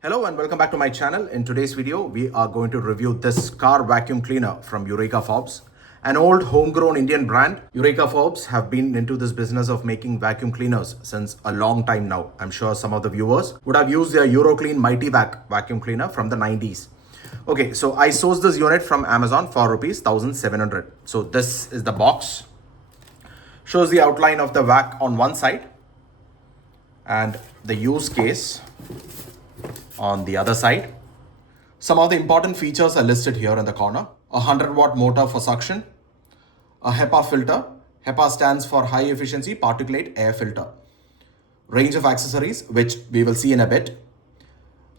Hello and welcome back to my channel. In today's video, we are going to review this car vacuum cleaner from Eureka Forbes, an old homegrown Indian brand. Eureka Forbes have been into this business of making vacuum cleaners since a long time now. I'm sure some of the viewers would have used their Euroclean Mighty Vac vacuum cleaner from the 90s. Okay, so I sourced this unit from Amazon for rupees 1700. So this is the box. Shows the outline of the vac on one side and the use case on the other side. Some of the important features are listed here in the corner. A 100-watt motor for suction, a HEPA filter. HEPA stands for high efficiency particulate air filter. Range of accessories, which we will see in a bit.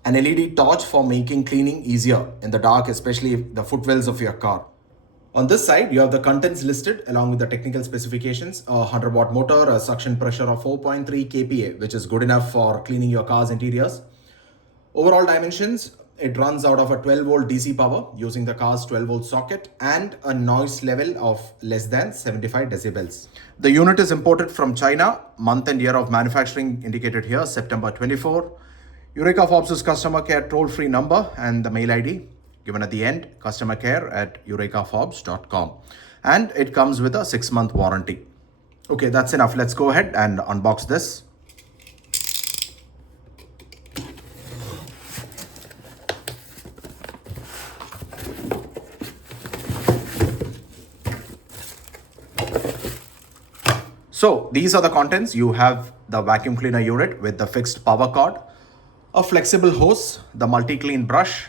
An LED torch for making cleaning easier in the dark, especially the footwells of your car. On this side, you have the contents listed along with the technical specifications. A 100-watt motor, a suction pressure of 4.3 kPa, which is good enough for cleaning your car's interiors. Overall dimensions, it runs out of a 12-volt DC power using the car's 12-volt socket and a noise level of less than 75 decibels. The unit is imported from China. Month and year of manufacturing indicated here, September 24. Eureka Forbes' customer care toll-free number and the mail ID given at the end, customercare@eurekaforbes.com. And it comes with a 6-month warranty. Okay, that's enough. Let's go ahead and unbox this. So these are the contents. You have the vacuum cleaner unit with the fixed power cord, a flexible hose, the multi-clean brush,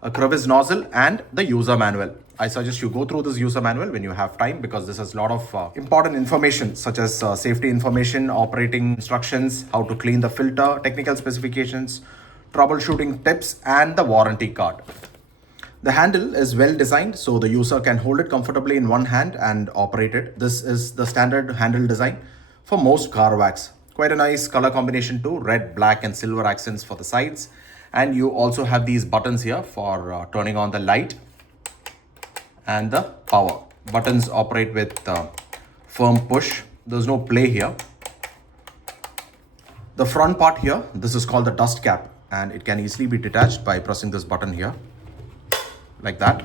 a crevice nozzle, and the user manual. I suggest you go through this user manual when you have time because this has a lot of important information such as safety information, operating instructions, how to clean the filter, technical specifications, troubleshooting tips, and the warranty card. The handle is well designed so the user can hold it comfortably in one hand and operate it. This is the standard handle design for most car vacs. Quite a nice color combination too, red, black and silver accents for the sides. And you also have these buttons here for turning on the light and the power. Buttons operate with firm push. There's no play here. The front part here, this is called the dust cap and it can easily be detached by pressing this button here. Like that.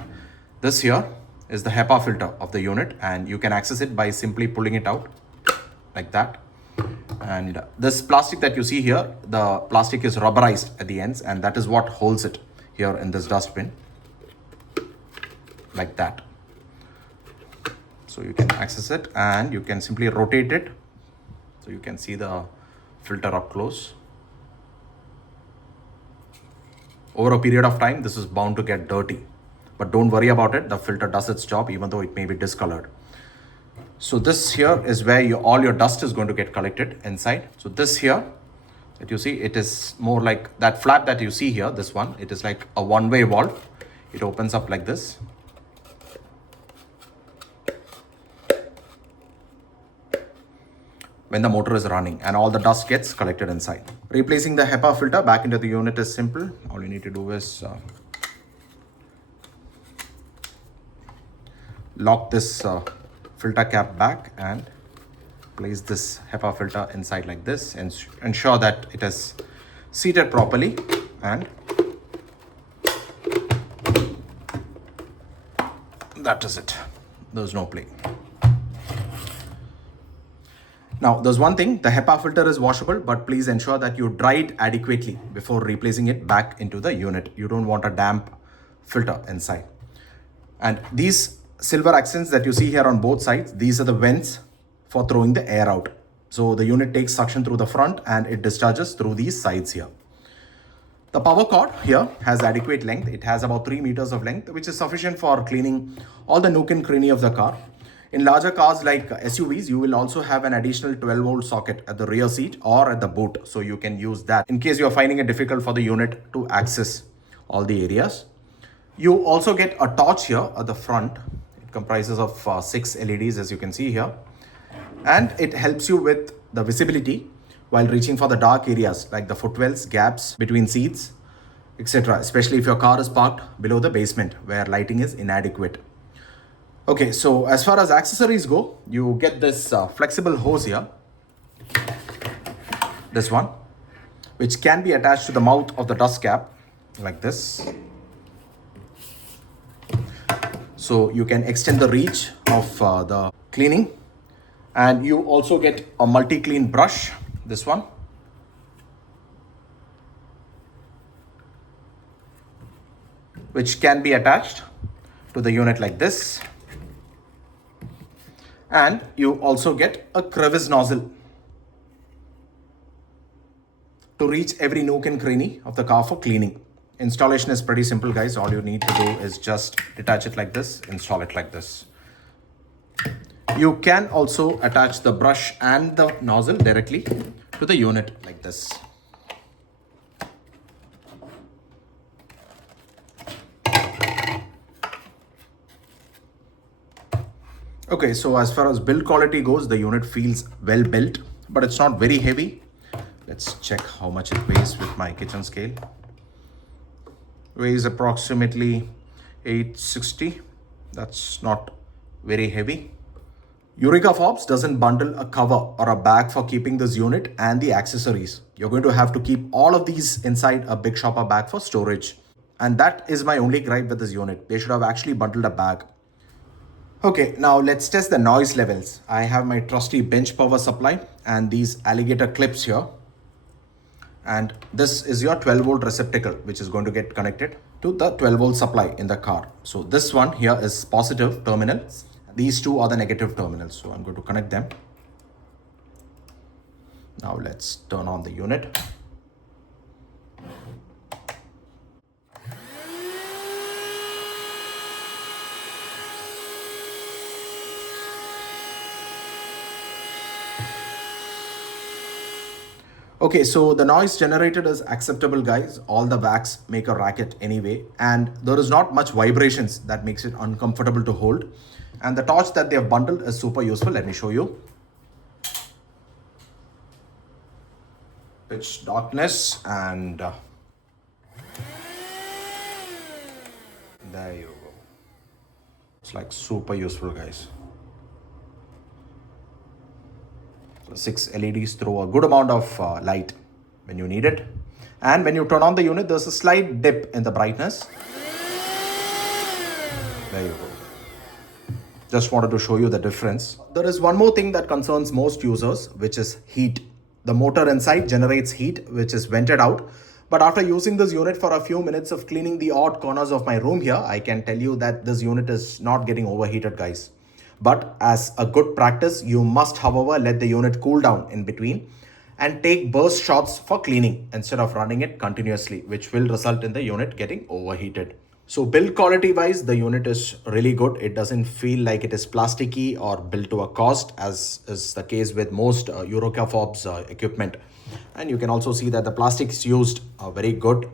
This here is the HEPA filter of the unit and you can access it by simply pulling it out like that. And this plastic that you see here, the plastic is rubberized at the ends and that is what holds it here in this dustbin like that. So you can access it and you can simply rotate it so you can see the filter up close. Over a period of time, this is bound to get dirty. But don't worry about it, the filter does its job even though it may be discolored. So this here is where all your dust is going to get collected inside. So this here that you see, it is more like that flap that you see here, this one, it is like a one-way valve. It opens up like this. When the motor is running and all the dust gets collected inside. Replacing the HEPA filter back into the unit is simple. All you need to do is lock this filter cap back and place this HEPA filter inside like this and ensure that it is seated properly and that is it. There's no play. Now there's one thing, the HEPA filter is washable, but please ensure that you dry it adequately before replacing it back into the unit. You don't want a damp filter inside. And these silver accents that you see here on both sides, these are the vents for throwing the air out. So the unit takes suction through the front and it discharges through these sides here. The power cord here has adequate length. It has about 3 meters of length, which is sufficient for cleaning all the nook and cranny of the car. In larger cars like SUVs, you will also have an additional 12-volt socket at the rear seat or at the boot. So you can use that in case you're finding it difficult for the unit to access all the areas. You also get a torch here at the front. It comprises of 6 LEDs as you can see here. And it helps you with the visibility while reaching for the dark areas like the footwells, gaps between seats, etc. Especially if your car is parked below the basement where lighting is inadequate. Okay, so as far as accessories go, you get this flexible hose here. This one. which can be attached to the mouth of the dust cap like this. So you can extend the reach of the cleaning. And you also get a multi-clean brush, this one. Which can be attached to the unit like this. And you also get a crevice nozzle to reach every nook and cranny of the car for cleaning. Installation is pretty simple, guys. All you need to do is just detach it like this, install it like this. You can also attach the brush and the nozzle directly to the unit like this. Okay, so as far as build quality goes, the unit feels well built, but it's not very heavy. Let's check how much it weighs with my kitchen scale. Weighs approximately 860. That's not very heavy. Eureka Forbes doesn't bundle a cover or a bag for keeping this unit and the accessories. You're going to have to keep all of these inside a big shopper bag for storage. And that is my only gripe with this unit. They should have actually bundled a bag. Okay, now let's test the noise levels. I have my trusty bench power supply and these alligator clips here. And this is your 12-volt receptacle, which is going to get connected to the 12-volt supply in the car. So this one here is positive terminal. These two are the negative terminals. So I'm going to connect them. Now let's turn on the unit. Okay, so the noise generated is acceptable, guys. All the wax make a racket anyway, and there is not much vibrations that makes it uncomfortable to hold. And the torch that they have bundled is super useful. Let me show you. Pitch darkness and there you go. It's like super useful, guys. 6 LEDs throw a good amount of light when you need it. And when you turn on the unit, there's a slight dip in the brightness. There you go. Just wanted to show you the difference. There is one more thing that concerns most users, which is heat. The motor inside generates heat, which is vented out. But after using this unit for a few minutes of cleaning the odd corners of my room here, I can tell you that this unit is not getting overheated, guys. But as a good practice, you must, however, let the unit cool down in between and take burst shots for cleaning instead of running it continuously, which will result in the unit getting overheated. So build quality wise, the unit is really good. It doesn't feel like it is plasticky or built to a cost, as is the case with most Eureka Forbes equipment. And you can also see that the plastics used are very good.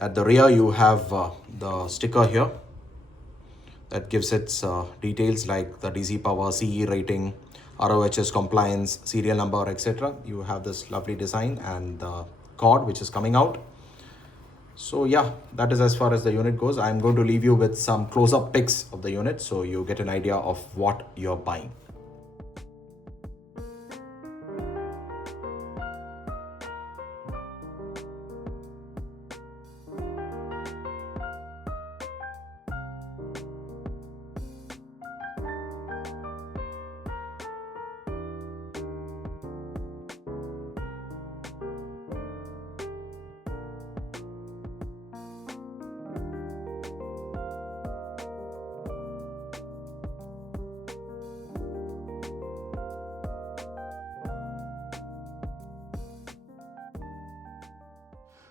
At the rear, you have the sticker here that gives its details like the DC power, CE rating, ROHS compliance, serial number, etc. You have this lovely design and the cord which is coming out. So yeah, that is as far as the unit goes. I'm going to leave you with some close-up pics of the unit so you get an idea of what you're buying.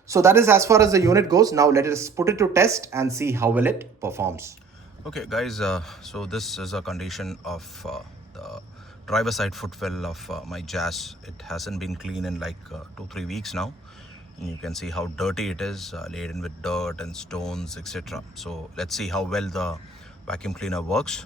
So that is as far as the unit goes. Now let us put it to test and see how well it performs. Okay guys, so this is a condition of the driver side footwell of my Jazz. It hasn't been cleaned in like 2-3 weeks now. And you can see how dirty it is, laden with dirt and stones, etc. So let's see how well the vacuum cleaner works.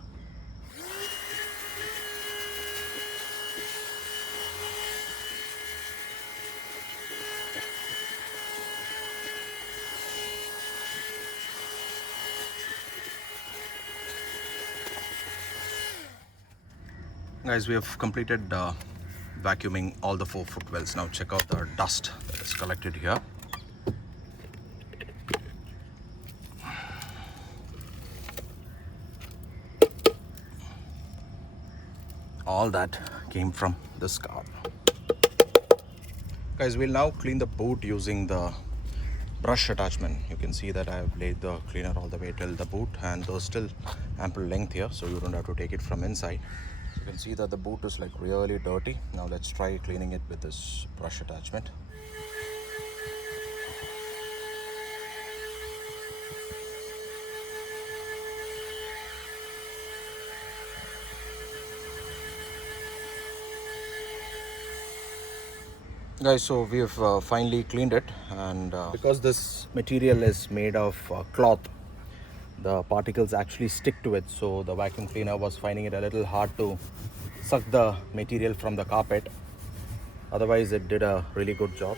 Guys, we have completed vacuuming all the 4 footwells. Now check out the dust that is collected here. All that came from this car. Guys, we'll now clean the boot using the brush attachment. You can see that I have laid the cleaner all the way till the boot, and there's still ample length here, so you don't have to take it from inside. You can see that the boot is like really dirty. Now let's try cleaning it with this brush attachment. Guys, so we have finally cleaned it, and because this material is made of cloth, the particles actually stick to it, so the vacuum cleaner was finding it a little hard to suck the material from the carpet. Otherwise it did a really good job.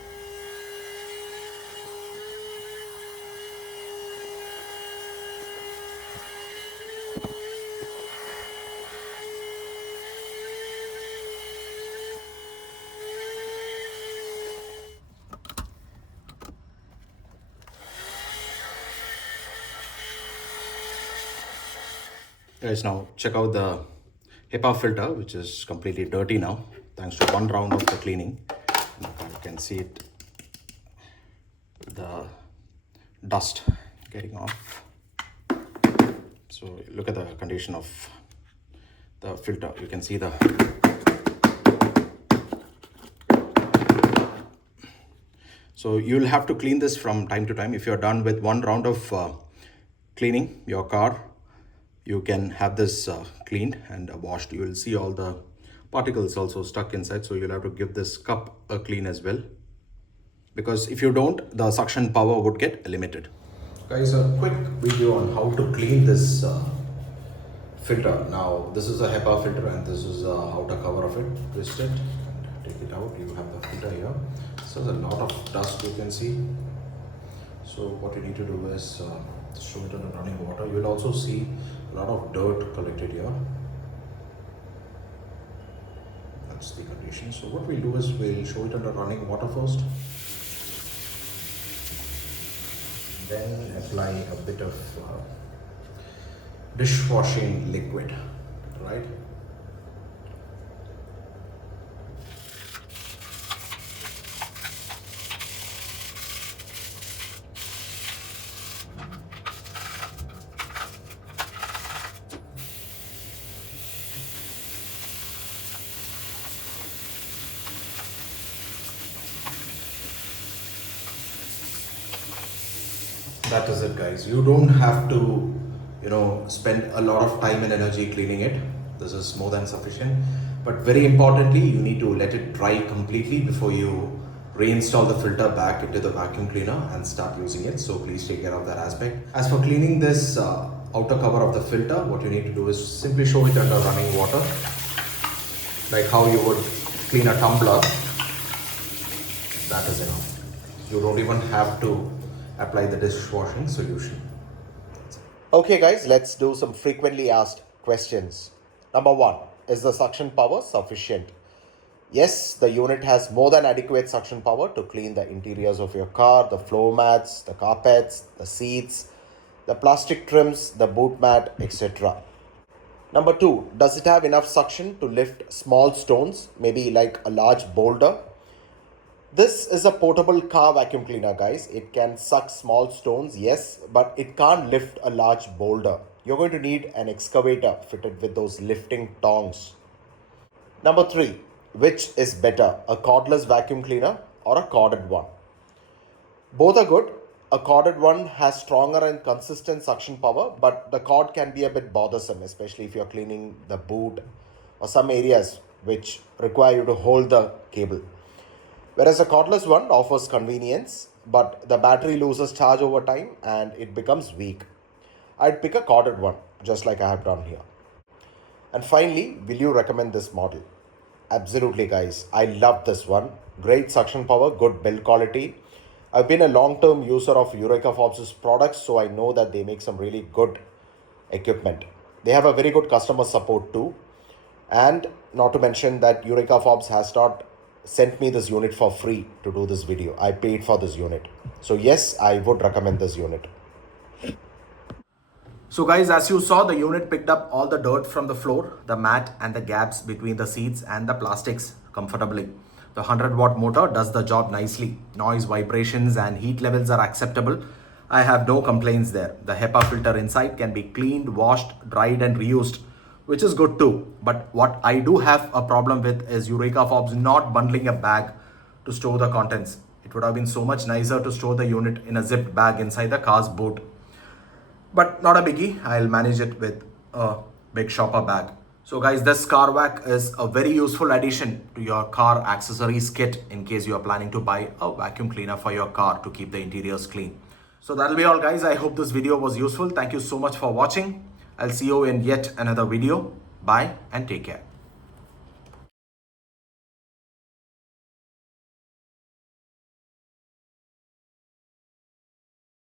Guys, now check out the HEPA filter, which is completely dirty now thanks to one round of the cleaning. You can see it, the dust getting off. So look at the condition of the filter. You can see the so you'll have to clean this from time to time. If you're done with one round of cleaning your car, you can have this cleaned and washed. You will see all the particles also stuck inside, so you'll have to give this cup a clean as well, because if you don't, the suction power would get limited. Guys, a quick video on how to clean this filter. Now this is a HEPA filter and this is the outer cover of it. Twist it and take it out. You have the filter here. So there's a lot of dust you can see. So what you need to do is show it under running water. You will also see a lot of dirt collected here. That's the condition. So what we'll do is we'll show it under running water first, then apply a bit of dishwashing liquid, right? That is it, guys. You don't have to, spend a lot of time and energy cleaning it. This is more than sufficient. But very importantly, you need to let it dry completely before you reinstall the filter back into the vacuum cleaner and start using it. So please take care of that aspect. As for cleaning this outer cover of the filter, what you need to do is simply show it under running water, like how you would clean a tumbler. That is enough. You don't even have to apply the dishwashing solution. Okay guys, let's do some frequently asked questions. Number 1, is the suction power sufficient? Yes, the unit has more than adequate suction power to clean the interiors of your car, the floor mats, the carpets, the seats, the plastic trims, the boot mat, etc. Number 2, does it have enough suction to lift small stones, maybe like a large boulder? This is a portable car vacuum cleaner, guys. It can suck small stones, yes, but it can't lift a large boulder. You're going to need an excavator fitted with those lifting tongs. Number 3, which is better, a cordless vacuum cleaner or a corded one? Both are good. A corded one has stronger and consistent suction power, but the cord can be a bit bothersome, especially if you're cleaning the boot or some areas which require you to hold the cable. Whereas a cordless one offers convenience, but the battery loses charge over time and it becomes weak. I'd pick a corded one, just like I have done here. And finally, will you recommend this model? Absolutely, guys. I love this one. Great suction power, good build quality. I've been a long-term user of Eureka Forbes' products, so I know that they make some really good equipment. They have a very good customer support too. And not to mention that Eureka Forbes has not sent me this unit for free to do this video. I paid for this unit. So yes, I would recommend this unit. So guys, as you saw, the unit picked up all the dirt from the floor, the mat and the gaps between the seats and the plastics comfortably. The 100-watt motor does the job nicely. Noise, vibrations and heat levels are acceptable. I have no complaints there. The HEPA filter inside can be cleaned, washed, dried and reused, which is good too. But what I do have a problem with is Eureka Forbes not bundling a bag to store the contents. It would have been so much nicer to store the unit in a zipped bag inside the car's boot. But not a biggie, I'll manage it with a big shopper bag. So guys, this car vac is a very useful addition to your car accessories kit in case you are planning to buy a vacuum cleaner for your car to keep the interiors clean. So that'll be all guys. I hope this video was useful. Thank you so much for watching. I'll see you in yet another video. Bye and take care.